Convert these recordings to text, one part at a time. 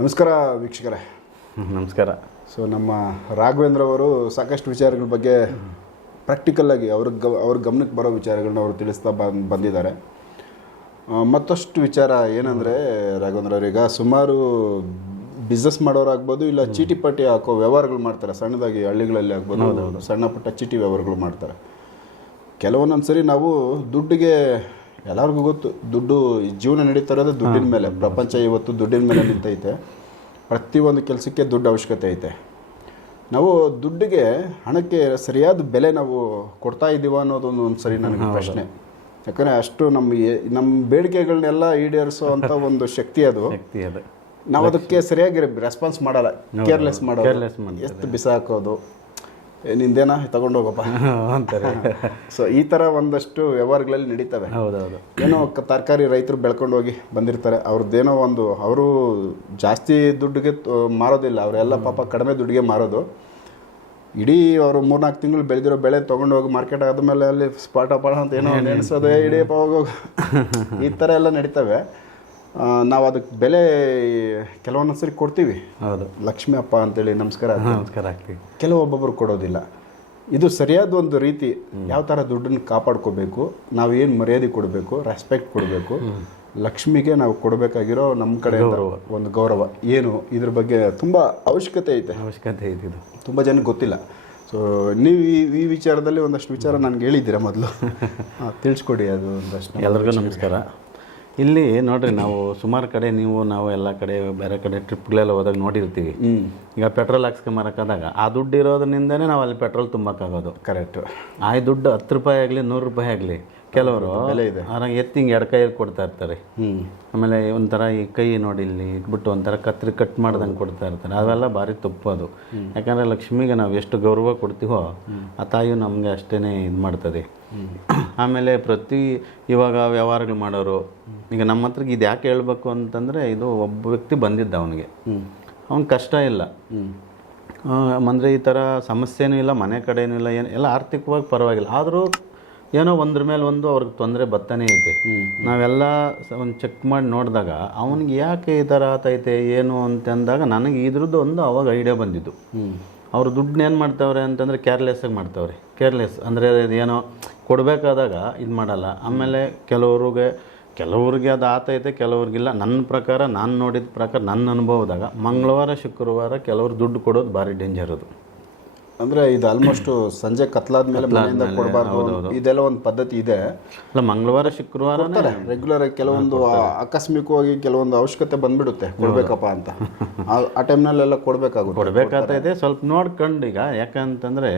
ನಮಸ್ಕಾರ ವೀಕ್ಷಕರೇ. ನಮಸ್ಕಾರ. ಸೊ ನಮ್ಮ ರಾಘವೇಂದ್ರ ಅವರು ಸಾಕಷ್ಟು ವಿಚಾರಗಳ ಬಗ್ಗೆ ಪ್ರಾಕ್ಟಿಕಲ್ ಆಗಿ ಅವ್ರ ಗ ಅವ್ರ ಗಮನಕ್ಕೆ ಬರೋ ವಿಚಾರಗಳನ್ನ ಅವರು ತಿಳಿಸ್ತಾ ಬಂದ್ ಬಂದಿದ್ದಾರೆ. ಮತ್ತಷ್ಟು ವಿಚಾರ ಏನಂದರೆ ರಾಘವೇಂದ್ರ ಅವ್ರೀಗ ಸುಮಾರು ಬಿಸ್ನೆಸ್ ಮಾಡೋರಾಗ್ಬೋದು ಇಲ್ಲ ಚೀಟಿ ಪಟ್ಟಿ ಹಾಕೋ ವ್ಯವಹಾರಗಳು ಮಾಡ್ತಾರೆ. ಸಣ್ಣದಾಗಿ ಹಳ್ಳಿಗಳಲ್ಲಿ ಆಗ್ಬೋದು ಸಣ್ಣ ಪುಟ್ಟ ಚೀಟಿ ವ್ಯವಹಾರಗಳು ಮಾಡ್ತಾರೆ. ಕೆಲವೊಂದೊಂದು ಸರಿ ನಾವು ದುಡ್ಡಿಗೆ ಎಲ್ಲರಿಗೂ ಗೊತ್ತು. ದುಡ್ಡು ಜೀವನ ನಡೀತಾ ಇರೋದು ದುಡ್ಡಿನ ಮೇಲೆ. ಪ್ರಪಂಚ ಇವತ್ತು ದುಡ್ಡಿನ ಮೇಲೆ ನಿಂತೈತೆ. ಪ್ರತಿಯೊಂದು ಕೆಲಸಕ್ಕೆ ದುಡ್ಡು ಅವಶ್ಯಕತೆ ಐತೆ. ನಾವು ದುಡ್ಡಿಗೆ ಹಣಕ್ಕೆ ಸರಿಯಾದ ಬೆಲೆ ನಾವು ಕೊಡ್ತಾ ಇದ್ದೀವ ಅನ್ನೋದೊಂದು ಒಂದು ಸರಿ ನನಗೆ ಪ್ರಶ್ನೆ. ಯಾಕಂದರೆ ಅಷ್ಟು ನಮ್ಮ ನಮ್ಮ ಬೇಡಿಕೆಗಳನ್ನೆಲ್ಲ ಈಡೇರಿಸೋ ಅಂತ ಒಂದು ಶಕ್ತಿ ಅದು. ನಾವು ಅದಕ್ಕೆ ಸರಿಯಾಗಿ ರೆಸ್ಪಾನ್ಸ್ ಮಾಡಲ್ಲ. ಕೇರ್ಲೆಸ್ ಮಾಡೋದು. ಎಷ್ಟು ಬಿಸಾಕೋದು. ನಿಂದೇನಾ? ತಗೊಂಡೋಗಪ್ಪ ಅಂತಾರೆ. ಸೊ ಈ ಥರ ಒಂದಷ್ಟು ವ್ಯವಹಾರಗಳಲ್ಲಿ ನಡೀತವೆ. ಹೌದೌದು. ಏನೋ ತರಕಾರಿ ರೈತರು ಬೆಳ್ಕೊಂಡು ಹೋಗಿ ಬಂದಿರ್ತಾರೆ. ಅವ್ರದ್ದೇನೋ ಒಂದು ಅವರು ಜಾಸ್ತಿ ದುಡ್ಡಿಗೆ ಮಾರೋದಿಲ್ಲ. ಅವರೆಲ್ಲ ಪಾಪ ಕಡಿಮೆ ದುಡ್ಡಿಗೆ ಮಾರೋದು. ಇಡೀ ಅವರು ಮೂರ್ನಾಲ್ಕು ತಿಂಗಳು ಬೆಳೆದಿರೋ ಬೆಳೆ ತೊಗೊಂಡು ಹೋಗಿ ಮಾರ್ಕೆಟ್ ಆದಮೇಲೆ ಅಲ್ಲಿ ಸ್ಪಾಟ ಪಾಟ ಅಂತ ಏನೋ ನೆನೆಸೋದೇ ಇಡೀ ಹೋಗೋ ಈ ಥರ ಎಲ್ಲ ನಡೀತವೆ. ನಾವು ಅದಕ್ಕೆ ಬೆಲೆ ಕೆಲವೊಂದೊಂದು ಸರಿ ಕೊಡ್ತೀವಿ. ಹೌದು. ಲಕ್ಷ್ಮಿ ಅಪ್ಪ ಅಂತೇಳಿ ನಮಸ್ಕಾರ ನಮಸ್ಕಾರ ಹಾಕ್ತೀವಿ ಕೆಲವೊಬ್ಬೊಬ್ಬರು ಕೊಡೋದಿಲ್ಲ. ಇದು ಸರಿಯಾದ ಒಂದು ರೀತಿ ಯಾವ ಥರ ದುಡ್ಡನ್ನು ಕಾಪಾಡ್ಕೋಬೇಕು ನಾವು ಏನು ಮರ್ಯಾದೆ ಕೊಡಬೇಕು ರೆಸ್ಪೆಕ್ಟ್ ಕೊಡಬೇಕು ಲಕ್ಷ್ಮಿಗೆ ನಾವು ಕೊಡಬೇಕಾಗಿರೋ ನಮ್ಮ ಕಡೆ ಒಂದು ಗೌರವ. ಏನು? ಇದ್ರ ಬಗ್ಗೆ ತುಂಬ ಅವಶ್ಯಕತೆ ಐತೆ. ಅವಶ್ಯಕತೆ ಐತೆ ಇದು. ತುಂಬ ಜನಕ್ಕೆ ಗೊತ್ತಿಲ್ಲ. ಸೊ ನೀವು ಈ ಈ ವಿಚಾರದಲ್ಲಿ ಒಂದಷ್ಟು ವಿಚಾರ ನನಗೆ ಹೇಳಿದ್ದೀರಾ ಮೊದಲು? ತಿಳಿಸ್ಕೊಡಿ ಅದು ಒಂದಷ್ಟು ಎಲ್ರಿಗೂ ನಮಸ್ಕಾರ. ಇಲ್ಲಿ ನೋಡ್ರಿ ನಾವು ಸುಮಾರು ಕಡೆ ನೀವು ನಾವು ಎಲ್ಲ ಕಡೆ ಬೇರೆ ಕಡೆ ಟ್ರಿಪ್ಗಳೆಲ್ಲ ಹೋದಾಗ ನೋಡಿರ್ತೀವಿ. ಈಗ ಪೆಟ್ರೋಲ್ ಹಾಕ್ಸ್ಕೊಂಬರಕ್ಕಾದಾಗ ಆ ದುಡ್ಡು ಇರೋದ್ರಿಂದನೇ ನಾವು ಅಲ್ಲಿ ಪೆಟ್ರೋಲ್ ತುಂಬಕ್ಕಾಗೋದು. ಕರೆಕ್ಟ್ ಆ ದುಡ್ಡು ಹತ್ತು ರೂಪಾಯಿ ಆಗಲಿ ನೂರು ರೂಪಾಯಿ ಆಗಲಿ ಕೆಲವರು. ಆರಾಗ ಎತ್ತಿ ಹಿಂಗೆ ಕೈಯಲ್ಲಿ ಕೊಡ್ತಾ ಇರ್ತಾರೆ. ಹ್ಞೂ ಆಮೇಲೆ ಒಂಥರ ಈ ಕೈ ನೋಡಿ ಇಲ್ಲಿ ಇಟ್ಬಿಟ್ಟು ಒಂಥರ ಕತ್ರಿ ಕಟ್ ಮಾಡ್ದಂಗೆ ಕೊಡ್ತಾ ಇರ್ತಾರೆ. ಅವೆಲ್ಲ ಭಾರಿ ತಪ್ಪದು ಯಾಕಂದರೆ ಲಕ್ಷ್ಮಿಗೆ ನಾವು ಎಷ್ಟು ಗೌರವ ಕೊಡ್ತೀವೋ ಆ ತಾಯಿಯು ನಮಗೆ ಅಷ್ಟೇ ಇದು ಮಾಡ್ತದೆ. ಆಮೇಲೆ ಪ್ರತಿ ಇವಾಗ ವ್ಯವಹಾರಗಳು ಮಾಡೋರು, ಈಗ ನಮ್ಮ ಹತ್ರಕ್ಕೆ ಇದು ಯಾಕೆ ಹೇಳಬೇಕು ಅಂತಂದರೆ ಇದು ಒಬ್ಬ ವ್ಯಕ್ತಿ ಬಂದಿದ್ದ ಅವನಿಗೆ. ಅವ್ನ ಕಷ್ಟ ಇಲ್ಲ. ಅಂದರೆ ಈ ಥರ ಸಮಸ್ಯೆನೂ ಇಲ್ಲ, ಮನೆ ಕಡೆನೂ ಇಲ್ಲ, ಏನು ಎಲ್ಲ ಆರ್ಥಿಕವಾಗಿ ಪರವಾಗಿಲ್ಲ. ಆದರೂ ಏನೋ ಒಂದ್ರ ಮೇಲೆ ಒಂದು ಅವ್ರಿಗೆ ತೊಂದರೆ ಬರ್ತಾನೆ ಐತೆ. ನಾವೆಲ್ಲ ಒಂದು ಚೆಕ್ ಮಾಡಿ ನೋಡಿದಾಗ ಅವನಿಗೆ ಯಾಕೆ ಈ ಥರ ಆತೈತೆ, ಏನು ಅಂತಂದಾಗ ನನಗೆ ಇದ್ರದ್ದು ಒಂದು ಅವಾಗ ಐಡಿಯಾ ಬಂದಿದ್ದು. ಅವರು ದುಡ್ಡನ್ನ ಏನು ಮಾಡ್ತಾವ್ರೆ ಅಂತಂದರೆ ಕೇರ್ಲೆಸ್ಸಾಗಿ ಮಾಡ್ತಾವ್ರೆ. ಕೇರ್ಲೆಸ್ ಅಂದರೆ ಏನೋ ಕೊಡಬೇಕಾದಾಗ ಇದು ಮಾಡಲ್ಲ. ಆಮೇಲೆ ಕೆಲವ್ರಿಗೆ ಕೆಲವ್ರಿಗೆ ಅದು ಆತೈತೆ, ಕೆಲವ್ರಿಗಿಲ್ಲ. ನನ್ನ ಪ್ರಕಾರ, ನಾನು ನೋಡಿದ ಪ್ರಕಾರ ನನ್ನ ಅನುಭವದಾಗ ಮಂಗಳವಾರ, ಶುಕ್ರವಾರ ಕೆಲವ್ರು ದುಡ್ಡು ಕೊಡೋದು ಭಾರಿ ಡೇಂಜರ್ ಅದು. ಅಂದರೆ ಇದು ಆಲ್ಮೋಸ್ಟ್ ಸಂಜೆ ಕತ್ಲಾದ ಮೇಲೆ ಮನೆಯಿಂದ ಕೊಡಬಾರ್ದು ಇದೆಲ್ಲ ಒಂದು ಪದ್ಧತಿ ಇದೆ. ಅಲ್ಲ ಮಂಗಳವಾರ ಶುಕ್ರವಾರ ರೆಗ್ಯುಲರ್ ಆಗಿ ಕೆಲವೊಂದು ಆಕಸ್ಮಿಕವಾಗಿ ಕೆಲವೊಂದು ಅವಶ್ಯಕತೆ ಬಂದ್ಬಿಡುತ್ತೆ ಕೊಡ್ಬೇಕಪ್ಪ ಅಂತ. ಆ- ಆ ಟೈಮ್ನಲ್ಲೆಲ್ಲ ಕೊಡಬೇಕಾಗುತ್ತೆ ಕೊಡಬೇಕಾಗ್ತೈತೆ ಸ್ವಲ್ಪ ನೋಡ್ಕೊಂಡು ಈಗ ಯಾಕಂತಂದರೆ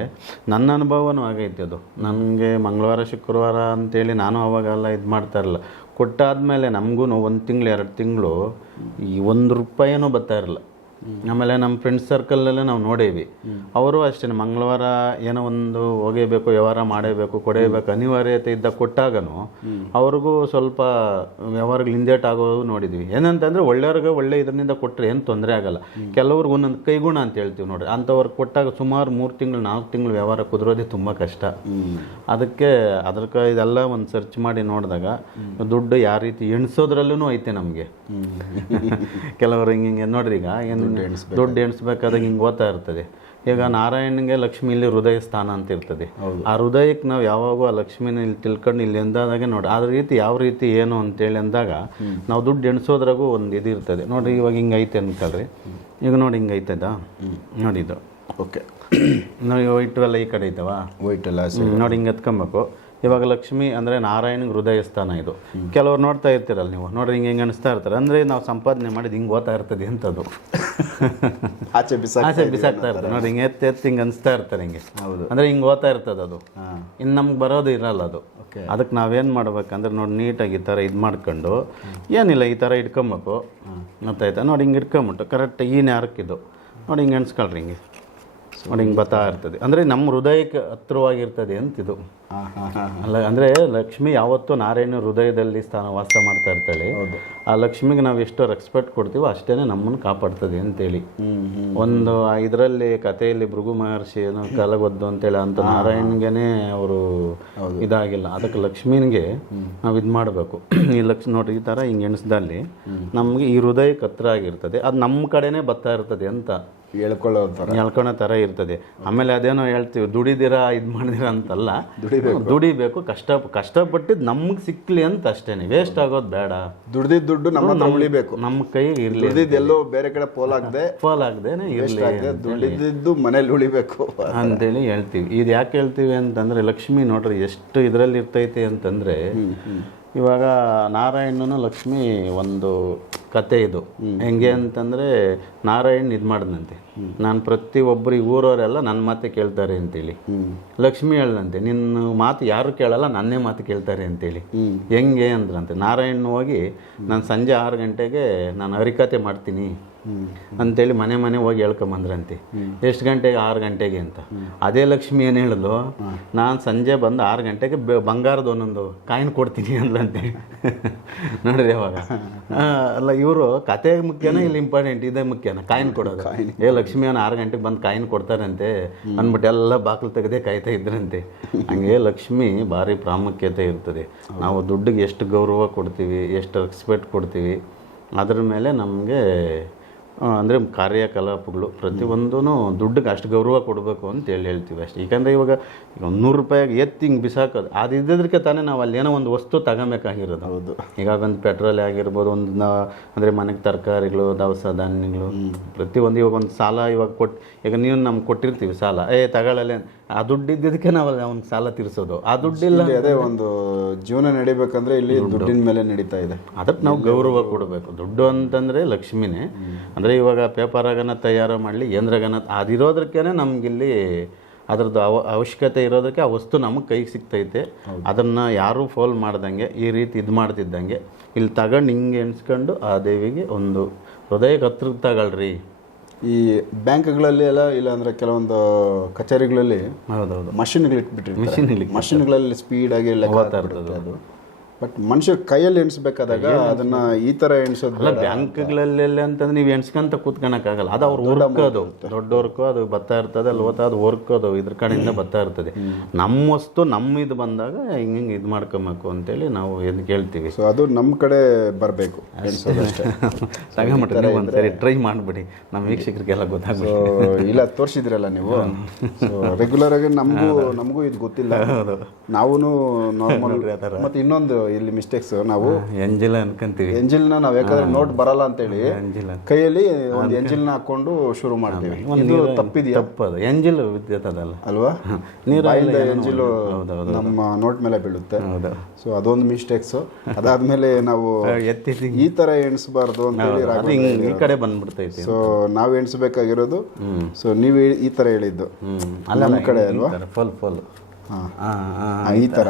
ನನ್ನ ಅನುಭವನೂ ಆಗೈತೆ ಅದು. ನನಗೆ ಮಂಗಳವಾರ ಶುಕ್ರವಾರ ಅಂತೇಳಿ ನಾನು ಅವಾಗೆಲ್ಲ ಇದು ಮಾಡ್ತಾ ಇರಲಿಲ್ಲ ಕೊಟ್ಟಾದ್ಮೇಲೆ ನಮಗೂ ಒಂದು ತಿಂಗಳು ಎರಡು ತಿಂಗಳು ಈ ಒಂದು ರೂಪಾಯಿನೂ ಬರ್ತಾ ಇರಲಿಲ್ಲ ಆಮೇಲೆ ನಮ್ಮ ಫ್ರೆಂಡ್ಸ್ ಸರ್ಕಲಲ್ಲೇ ನಾವು ನೋಡೇವಿ. ಅವರು ಅಷ್ಟೇ ಮಂಗಳವಾರ ಏನೋ ಒಂದು ಹೋಗೇಬೇಕು, ವ್ಯವಹಾರ ಮಾಡೇಬೇಕು, ಕೊಡೇಬೇಕು, ಅನಿವಾರ್ಯತೆ ಇದ್ದ ಕೊಟ್ಟಾಗನು ಅವ್ರಿಗೂ ಸ್ವಲ್ಪ ವ್ಯವಹಾರಗಳು ಹಿಂದೇಟ್ ಆಗೋದು ನೋಡಿದ್ವಿ. ಏನಂತಂದ್ರೆ, ಒಳ್ಳೆಯವ್ರಿಗೆ ಒಳ್ಳೆ ಇದರಿಂದ ಕೊಟ್ಟರೆ ಏನು ತೊಂದರೆ ಆಗಲ್ಲ. ಕೆಲವ್ರಿಗೆ ಒಂದೊಂದು ಕೈಗುಣ ಅಂತ ಹೇಳ್ತೀವಿ ನೋಡ್ರಿ. ಅಂಥವ್ರಿಗೆ ಕೊಟ್ಟಾಗ ಸುಮಾರು ಮೂರು ತಿಂಗಳು, ನಾಲ್ಕು ತಿಂಗಳು ವ್ಯವಹಾರ ಕುದುರೋದೇ ತುಂಬ ಕಷ್ಟ. ಅದಕ್ಕೆ ಅದಕ್ಕೆ ಇದೆಲ್ಲ ಒಂದು ಸರ್ಚ್ ಮಾಡಿ ನೋಡಿದಾಗ ದುಡ್ಡು ಯಾವ ರೀತಿ ಎಣಿಸೋದ್ರಲ್ಲೂ ಐತೆ ನಮಗೆ. ಕೆಲವರು ಹಿಂಗೆ ಹಿಂಗೆ ನೋಡ್ರಿ ಈಗ. ಏನು ದುಡ್ಡು ಎಣಿಸ್ಬೇಕಾದಾಗ ಹಿಂಗೆ ಓದ್ತಾ ಇರ್ತದೆ. ಈಗ ನಾರಾಯಣನಿಗೆ ಲಕ್ಷ್ಮಿ ಇಲ್ಲಿ ಹೃದಯ ಸ್ಥಾನ ಅಂತ ಇರ್ತದೆ ಆ ಹೃದಯಕ್ಕೆ ನಾವು ಯಾವಾಗೂ ಆ ಲಕ್ಷ್ಮಿನ ಇಲ್ಲಿ ತಿಳ್ಕೊಂಡು ಇಲ್ಲಿ ಎಂದಾದಾಗೆ ನೋಡಿ ಆ ರೀತಿ ಯಾವ ರೀತಿ ಏನು ಅಂತೇಳಿ ಅಂದಾಗ ನಾವು ದುಡ್ಡು ಎಣಿಸೋದ್ರಾಗೂ ಒಂದು ಇದು ಇರ್ತದೆ. ನೋಡಿ ಇವಾಗ ಹಿಂಗೆ ಐತೆ ಅನ್ಕೊಳ್ರಿ. ಈಗ ನೋಡಿ ಹಿಂಗೆ ಐತದ? ನೋಡಿ ಇದು. ಓಕೆ. ನೋಡಿ ವೈಟು ಎಲ್ಲ ಈ ಕಡೆ ಐತವಾ ವೈಟ್ ಎಲ್ಲ ನೋಡಿ ಹಿಂಗೆ ಎತ್ಕೊಬೇಕು. ಇವಾಗ ಲಕ್ಷ್ಮಿ ಅಂದರೆ ನಾರಾಯಣಗೆ ಹೃದಯ ಸ್ಥಾನ ಇದು. ಕೆಲವ್ರು ನೋಡ್ತಾ ಇರ್ತೀರಲ್ಲ ನೀವು ನೋಡ್ರಿ ಹಿಂಗೆ ಹಿಂಗೆ ಅನಿಸ್ತಾ ಇರ್ತಾರೆ. ಅಂದರೆ ನಾವು ಸಂಪಾದನೆ ಮಾಡಿದ್ದು ಹಿಂಗೆ ಓದ್ತಾ ಇರ್ತದೆ ಅಂತದು ಆಚೆ ಬಿಸಾಕ ಆಚೆ ಬಿಸಾಕ್ತಾ ಇರ್ತಾರೆ. ನೋಡಿ ಹಿಂಗೆ ಎತ್ತಿ ಎತ್ತಿ ಹಿಂಗೆ ಅನಿಸ್ತಾ ಇರ್ತಾರೆ ಹಿಂಗೆ. ಹೌದು. ಅಂದರೆ ಹಿಂಗೆ ಓದ್ತಾ ಇರ್ತದೆ ಅದು. ಇನ್ನು ನಮ್ಗೆ ಬರೋದು ಇರಲ್ಲ ಅದು. ಅದಕ್ಕೆ ನಾವೇನು ಮಾಡ್ಬೇಕಂದ್ರೆ ನೋಡಿ ನೀಟಾಗಿ ಈ ಥರ ಇದು ಮಾಡ್ಕೊಂಡು ಏನಿಲ್ಲ ಈ ಥರ ಇಟ್ಕೊಬೇಕು. ಗೊತ್ತಾಯ್ತಾ ನೋಡಿ ಹಿಂಗೆ ಇಟ್ಕೊಂಬಿಟ್ಟು ಕರೆಕ್ಟ್ ಈ ನ್ಯಾರಕ್ಕಿದು ನೋಡಿ ಹಿಂಗೆ ಅನ್ಸ್ಕೊಳ್ರಿ ಹಿಂಗೆ. ನೋಡಿ ಹಿಂಗೆ ಬತ್ತಾ ಇರ್ತದೆ. ಅಂದರೆ ನಮ್ಮ ಹೃದಯಕ್ಕೆ ಹತ್ರವಾಗಿರ್ತದೆ ಅಂತಿದು ಅಲ್ಲ ಅಂದರೆ ಲಕ್ಷ್ಮಿ ಯಾವತ್ತು ನಾರಾಯಣ ಹೃದಯದಲ್ಲಿ ಸ್ಥಾನ ವಾಸ ಮಾಡ್ತಾ ಇರ್ತಾಳೆ. ಆ ಲಕ್ಷ್ಮಿಗೆ ನಾವು ಎಷ್ಟು ರೆಸ್ಪೆಕ್ಟ್ ಕೊಡ್ತೀವೋ ಅಷ್ಟೇನೆ ನಮ್ಮನ್ನು ಕಾಪಾಡ್ತದೆ ಅಂತೇಳಿ. ಒಂದು ಇದರಲ್ಲಿ ಕಥೆಯಲ್ಲಿ ಭೃಗು ಮಹರ್ಷಿ ಏನೋ ಕಲಗೊದ್ದು ಅಂತೇಳಿ ಅಂತ ನಾರಾಯಣ್ಗೆನೆ ಅವರು ಇದಾಗಿಲ್ಲ. ಅದಕ್ಕೆ ಲಕ್ಷ್ಮಿನ್ಗೆ ನಾವು ಇದು ಮಾಡಬೇಕು. ಈ ಲಕ್ಷ್ಮಿ ನೋಡ್ರಿ ಈ ತರ ಹಿಂಗೆ ಎಣಿಸ್ದಲ್ಲಿ ನಮಗೆ ಈ ಹೃದಯ ಕತ್ರ ಆಗಿರ್ತದೆ. ಅದು ನಮ್ಮ ಕಡೆನೇ ಬರ್ತಾ ಇರ್ತದೆ ಅಂತ ಹೇಳ್ಕೊಳ್ಳೋ ಥರ ತರ ಥರ ಇರ್ತದೆ. ಆಮೇಲೆ ಅದೇನೋ ಹೇಳ್ತೀವಿ ದುಡಿದಿರಾ ಇದ್ ಮಾಡಿದಿರ ಅಂತಲ್ಲ. ದುಡಿಬೇಕು. ಕಷ್ಟ ಕಷ್ಟಪಟ್ಟಿದ್ದು ನಮ್ಗೆ ಸಿಕ್ಲಿ ಅಂತ ಅಷ್ಟೇನೆ. ವೇಸ್ಟ್ ಆಗೋದು ಬೇಡ. ದುಡ್ದಿದ್ದ ದುಡ್ಡು ನಮ್ಮ ಉಳಿಬೇಕು ನಮ್ಮ ಕೈಗೆ ಇರಲಿ ದುಡ್ದಿದ್ದು ಎಲ್ಲೋ ಬೇರೆ ಕಡೆ ಪೋಲಾಗದೆ ಫಾಲ್ ಆಗದೇನೆ ಇರಲಿ ದುಡ್ಡಿದ್ದು ಮನೇಲಿ ಉಳಿಬೇಕು. ಅಂತೇಳಿ ಹೇಳ್ತೀವಿ. ಇದು ಯಾಕೆ ಹೇಳ್ತೀವಿ ಅಂತಂದ್ರೆ ಲಕ್ಷ್ಮಿ ನೋಡ್ರಿ ಎಷ್ಟು ಇದರಲ್ಲಿ ಇರ್ತೈತೆ ಅಂತಂದ್ರೆ ಇವಾಗ ನಾರಾಯಣನು ಲಕ್ಷ್ಮಿ ಒಂದು ಕತೆ ಇದು. ಹೆಂಗೆ ಅಂತಂದರೆ ನಾರಾಯಣ್ ಇದು ಮಾಡಿದಂತೆ. ನಾನು ಪ್ರತಿ ಒಬ್ಬರಿಗೆ ಊರವರೆಲ್ಲ ನನ್ನ ಮಾತೆ ಕೇಳ್ತಾರೆ ಅಂತೇಳಿ. ಲಕ್ಷ್ಮಿ ಹೇಳ್ದಂತೆ ನಿನ್ನ ಮಾತು ಯಾರು ಕೇಳಲ್ಲ ನನ್ನೇ ಮಾತು ಕೇಳ್ತಾರೆ ಅಂತೇಳಿ. ಹೆಂಗೆ ಅಂದ್ರಂತೆ ನಾರಾಯಣ್ ಹೋಗಿ ನಾನು ಸಂಜೆ ಆರು ಗಂಟೆಗೆ ನಾನು ಹರಿಕತೆ ಮಾಡ್ತೀನಿ. ಅಂತೇಳಿ ಮನೆ ಮನೆ ಹೋಗಿ ಹೇಳ್ಕೊಂಬಂದ್ರಂತೆ ಎಷ್ಟು ಗಂಟೆಗೆ? ಆರು ಗಂಟೆಗೆ ಅಂತ. ಅದೇ ಲಕ್ಷ್ಮಿ ಏನು ಹೇಳಿದ್ಲು? ನಾನು ಸಂಜೆ ಬಂದು ಆರು ಗಂಟೆಗೆ ಬೆ- ಬಂಗಾರದ ಒಂದೊಂದು ಕಾಯಿನ್ ಕೊಡ್ತೀನಿ ಅಂದ್ಲಂತೆ. ನೋಡಿದೆ ಅವಾಗ ಅಲ್ಲ ಇವರು ಕತೆ ಮುಖ್ಯನ ಇಲ್ಲಿ ಇಂಪಾರ್ಟೆಂಟ್ ಇದೇ ಮುಖ್ಯನ? ಕಾಯಿನ್ ಕೊಡೋದು. ಏ ಲಕ್ಷ್ಮಿ ಅವನು ಆರು ಗಂಟೆಗೆ ಬಂದು ಕಾಯಿನ್ ಕೊಡ್ತಾರಂತೆ. ಅಂದ್ಬಿಟ್ಟು ಎಲ್ಲ ಬಾಗಿಲು ತೆಗೆದೇ ಕಾಯ್ತಾ ಇದ್ರಂತೆ. ಹಂಗೆ ಲಕ್ಷ್ಮಿ ಭಾರಿ ಪ್ರಾಮುಖ್ಯತೆ ಇರ್ತದೆ. ನಾವು ದುಡ್ಡಿಗೆ ಎಷ್ಟು ಗೌರವ ಕೊಡ್ತೀವಿ ಎಷ್ಟು ರೆಸ್ಪೆಕ್ಟ್ ಕೊಡ್ತೀವಿ. ಅದ್ರ ಮೇಲೆ ನಮಗೆ ಅಂದರೆ ಕಾರ್ಯಕಲಾಪಗಳು. ಪ್ರತಿಯೊಂದೂ ದುಡ್ಡಿಗೆ ಅಷ್ಟು ಗೌರವ ಕೊಡಬೇಕು ಅಂತ ಹೇಳಿ ಹೇಳ್ತೀವಿ ಅಷ್ಟೇ. ಯಾಕಂದರೆ ಇವಾಗ ಈಗ ಒಂದು ನೂರು ರೂಪಾಯಿಗೆ ಎತ್ತಿ ಹಿಂಗೆ ಬಿಸಾಕೋದು ಅದು ಇದ್ದಿದ್ದಕ್ಕೆ ತಾನೇ ನಾವು ಅಲ್ಲಿ ಏನೋ ಒಂದು ವಸ್ತು ತಗೊಬೇಕಾಗಿರೋದು. ಹೌದು. ಈಗ ಒಂದು ಪೆಟ್ರೋಲ್ ಆಗಿರ್ಬೋದು ಒಂದು ನಾ ಅಂದರೆ ಮನೆಗೆ ತರಕಾರಿಗಳು ದವಸ ಧಾನ್ಯಗಳು ಪ್ರತಿಯೊಂದು ಇವಾಗ ಒಂದು ಸಾಲ ಇವಾಗ ಕೊಟ್ಟು ಈಗ ನೀವು ನಮ್ಗೆ ಕೊಟ್ಟಿರ್ತೀವಿ ಸಾಲ ಏ ತಗೊಳ್ಳಲೆ ಆ ದುಡ್ಡು ಇದ್ದಿದ್ದಕ್ಕೆ ನಾವು ಅವ್ನಿಗೆ ಸಾಲ ತೀರಿಸೋದು. ಆ ದುಡ್ಡಿಲ್ಲ ಅದೇ ಒಂದು ಜೀವನ ನಡಿಬೇಕಂದ್ರೆ ಇಲ್ಲಿ ದುಡ್ಡಿನ ಮೇಲೆ ನಡೀತಾ ಇದೆ. ಅದಕ್ಕೆ ನಾವು ಗೌರವ ಕೊಡಬೇಕು. ದುಡ್ಡು ಅಂತಂದರೆ ಲಕ್ಷ್ಮಿನೇ. ಅಂದರೆ ಇವಾಗ ಪೇಪರಾಗನ ತಯಾರು ಮಾಡಲಿ ಯಂತ್ರಗನ ಅದಿರೋದಕ್ಕೇ ನಮಗಿಲ್ಲಿ ಅದ್ರದ್ದು ಅವ ಅವಶ್ಯಕತೆ ಇರೋದಕ್ಕೆ ಆ ವಸ್ತು ನಮಗೆ ಕೈಗೆ ಸಿಗ್ತೈತೆ. ಅದನ್ನು ಯಾರೂ ಫೋಲ್ ಮಾಡ್ದಂಗೆ ಈ ರೀತಿ ಇದು ಮಾಡ್ತಿದ್ದಂಗೆ ಇಲ್ಲಿ ತಗೊಂಡು ಹಿಂಗೆ ಎಣಿಸ್ಕೊಂಡು ಆ ದೇವಿಗೆ ಒಂದು ಹೃದಯಕ್ಕೆ ಹತ್ರಕ್ಕೆ ತಗೊಳ್ರಿ ಈ ಬ್ಯಾಂಕ್ಗಳಲ್ಲಿ ಎಲ್ಲ ಇಲ್ಲ ಅಂದ್ರೆ ಕೆಲವೊಂದು ಕಚೇರಿಗಳಲ್ಲಿ ಹೌದೌದು. ಮಷಿನ್ಗಳು ಇಟ್ಬಿಟ್ಟಿರ್ತಾರೆ. ಮಿಷಿನ್ ಮಷಿನ್ಗಳಲ್ಲಿ ಸ್ಪೀಡ್ ಆಗಿ ಲೆಕ್ಕ ಅದು. ಬಟ್ ಮನುಷ್ಯ ಕೈಯಲ್ಲಿ ಎಣಿಸ್ಬೇಕಾದಾಗ ಅದನ್ನ ಈ ತರ ಎಣಿಸೋದು ಬ್ಯಾಂಕ್ಗಳಲ್ಲೆಲ್ಲ ಬ್ಯಾಂಕ್ಗಳಲ್ಲಿ ಅಂತಂದ್ರೆ ನೀವು ಎಣ್ಸ್ಕೊಂತ ಕೂತ್ಕೊಳಕ್ಕಾಗಲ್ಲ. ಅದು ಅವ್ರು ವರ್ಕ್ ಅದು ದೊಡ್ಡ ವರ್ಕು ಅದು ಬತ್ತಾ ಇರ್ತದೆ ಅಲ್ಲಿ ಓದ್ತಾ ಅದು ವರ್ಕ್ ಅದು ಇದ್ರ ಕಡೆಯಿಂದ ಬರ್ತಾ ಇರ್ತದೆ. ನಮ್ಮ ವಸ್ತು ನಮ್ಮ ಇದು ಬಂದಾಗ ಹಿಂಗೆ ಹಿಂಗೆ ಇದು ಮಾಡ್ಕೊಬೇಕು ಅಂತೇಳಿ ನಾವು ಏನು ಕೇಳ್ತೀವಿ. ಸೊ ಅದು ನಮ್ಮ ಕಡೆ ಬರಬೇಕು. ತಗೊಂಬಿಟ್ರೆ ಒಂದ್ಸರಿ ಟ್ರೈ ಮಾಡಿಬಿಡಿ. ನಮ್ಮ ವೀಕ್ಷಕರಿಗೆಲ್ಲ ಗೊತ್ತಾಗ ಸೊ ಇಲ್ಲ ತೋರಿಸಿದ್ರಲ್ಲ ನೀವು? ರೆಗ್ಯುಲರ್ ಆಗಿ ನಮಗೂ ನಮಗೂ ಇದು ಗೊತ್ತಿಲ್ಲ. ನಾವು ನಾರ್ಮಲ್ ಮತ್ತೆ ಇನ್ನೊಂದು ಇಲ್ಲಿ ಮಿಸ್ಟೇಕ್ಸ್ ನಾವು ಎಂಜಿಲ್ ಅನ್ಕೊಂತೀವಿ. ಎಂಜಿಲ್ನ ನಾವು ಯಾಕಂದ್ರೆ ನೋಟ್ ಬರಲ್ಲ ಅಂತೇಳಿ. ಎಂಜಿಲ್ ಕೈಯಲ್ಲಿ ಒಂದು ಎಂಜಿಲ್ನ ಹಾಕೊಂಡು ಶುರು ಮಾಡ್ತೀವಿ. ಒಂದು ತಪ್ಪಿದೆಯಾ? ತಪ್ಪದು ಎಂಜಿಲ್ ವಿದ್ಯುತ್ ಅದಲ್ಲ. ಅಲ್ವಾ? ನೀರು ಬಾಯಿಂದ ಏನೋ ಎಂಜಿಲು ನಮ್ಮ ನೋಟ್ ಮೇಲೆ ಬೀಳುತ್ತೆ. ಹೌದಾ. ಸೊ ಅದೊಂದು ಮಿಸ್ಟೇಕ್ಸ್ ಅದಾದ್ಮೇಲೆ ನಾವು ಎತ್ತಿ ಈ ತರ ಎಣಿಸಬಾರ್ದು ಅಂತೇಳಿ ಈ ಕಡೆ ಬಂದ್ಬಿಡ್ತೈತಿ ಸೊ ನಾವು ಎಣಿಸ್ಬೇಕಾಗಿರೋದು. ಸೊ ನೀವು ಈ- ತರ ಹೇಳಿದ್ದು. ನಮ್ಮ ಕಡೆ ಅಲ್ವಾ? Full full. ಈ ತರ.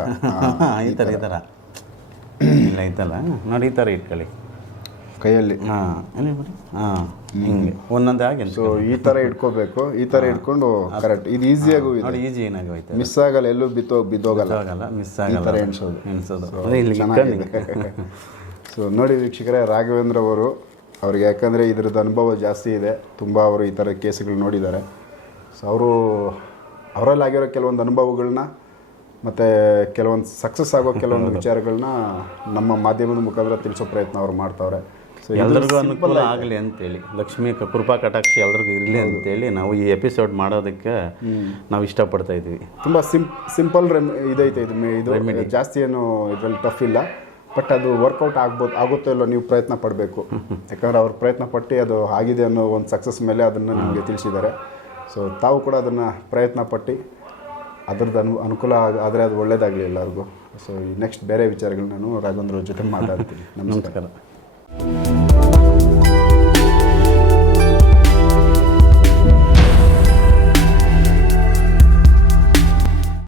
ಈ ತರ. ಈ ಥರ ಇಲ್ಲ ಐತಲ್ಲ? ನೋಡಿ ಈ ಥರ ಇಟ್ಕೊಳ್ಳಿ. ಕೈಯಲ್ಲಿ. ಹಾಂ ಬಿಡಿ? ಹಾಂ ಹಿಂಗೆ. ಒಂದೊಂದೇ ಆಗಿ ಸೊ ಈ ಥರ ಇಟ್ಕೋಬೇಕು. ಈ ಥರ ಇಟ್ಕೊಂಡು ಕರೆಕ್ಟ್. ಇದು ಈಸಿಯಾಗೂ ಇದೆ. ನೋಡಿ ಈಜಿ ಏನಾಗೋಯ್ತು ಮಿಸ್ ಆಗಲ್ಲ ಎಲ್ಲೂ ಬಿತ್ತೋಗಿ ಬಿದ್ದೋಗಲ್ಲ. ಆಗಲ್ಲ. ಮಿಸ್ ಆಗಲ್ಲ ಎಣಿಸೋದು. ಎಣಿಸೋದು. ಅದೇ ಇಲ್ಲಿ ಚೆನ್ನಾಗಿದೆ. ಸೊ ನೋಡಿ ವೀಕ್ಷಕರೇ ರಾಘವೇಂದ್ರ ಅವರು ಅವ್ರಿಗೆ ಯಾಕಂದರೆ ಇದ್ರದ್ದು ಅನುಭವ ಜಾಸ್ತಿ ಇದೆ. ತುಂಬ ಅವರು ಈ ಥರ ಕೇಸ್ಗಳು ನೋಡಿದ್ದಾರೆ. ಸೊ ಅವರು ಅವರಲ್ಲಿ ಆಗಿರೋ ಕೆಲವೊಂದು ಅನುಭವಗಳನ್ನ ಮತ್ತು ಕೆಲವೊಂದು ಸಕ್ಸಸ್ ಆಗೋ ಕೆಲವೊಂದು ವಿಚಾರಗಳನ್ನ ನಮ್ಮ ಮಾಧ್ಯಮದ ಮುಖಾಂತರ ತಿಳಿಸೋ ಪ್ರಯತ್ನ ಅವ್ರು ಮಾಡ್ತಾವ್ರೆ. ಸೊ ಎಲ್ಲರಿಗೂ ಅನುಕೂಲ ಆಗಲಿ ಅಂತೇಳಿ. ಲಕ್ಷ್ಮೀ ಕೃಪಾ ಕಟಾಕ್ಷಿ ಎಲ್ರಿಗೂ ಇರಲಿ ಅಂತೇಳಿ ನಾವು ಈ ಎಪಿಸೋಡ್ ಮಾಡೋದಕ್ಕೆ ನಾವು ಇಷ್ಟಪಡ್ತಾ ಇದ್ವಿ. ತುಂಬ ಸಿಂಪ್ ಸಿಂಪಲ್ ರೆಮ್ ಇದೈತೆ ಇದು ಮೇ- ಇದು ಜಾಸ್ತಿ ಏನು ಇದರಲ್ಲಿ ಟಫ್ ಇಲ್ಲ. ಬಟ್ ಅದು ವರ್ಕೌಟ್ ಆಗ್ಬೋದು ಆಗುತ್ತೋ ಇಲ್ಲೋ ನೀವು ಪ್ರಯತ್ನ ಪಡಬೇಕು. ಯಾಕಂದರೆ ಅವ್ರು ಪ್ರಯತ್ನ ಪಟ್ಟು ಅದು ಆಗಿದೆ ಅನ್ನೋ ಒಂದು ಸಕ್ಸಸ್ ಮೇಲೆ ಅದನ್ನು ನಿಮಗೆ ತಿಳಿಸಿದ್ದಾರೆ. ಸೊ ತಾವು ಕೂಡ ಅದನ್ನು ಪ್ರಯತ್ನ ಪಟ್ಟು. ಅದ್ರದ್ದು ಅನು, ಅನುಕೂಲ ಆದರೆ ಅದು ಒಳ್ಳೇದಾಗಲಿ ಎಲ್ಲರಿಗೂ. ಸೊ ನೆಕ್ಸ್ಟ್ ಬೇರೆ ವಿಚಾರಗಳು ನಾನು ರಾಘವೇಂದ್ರ ಜೊತೆ ಮಾತಾಡ್ತೀನಿ. ನಮಸ್ಕಾರ.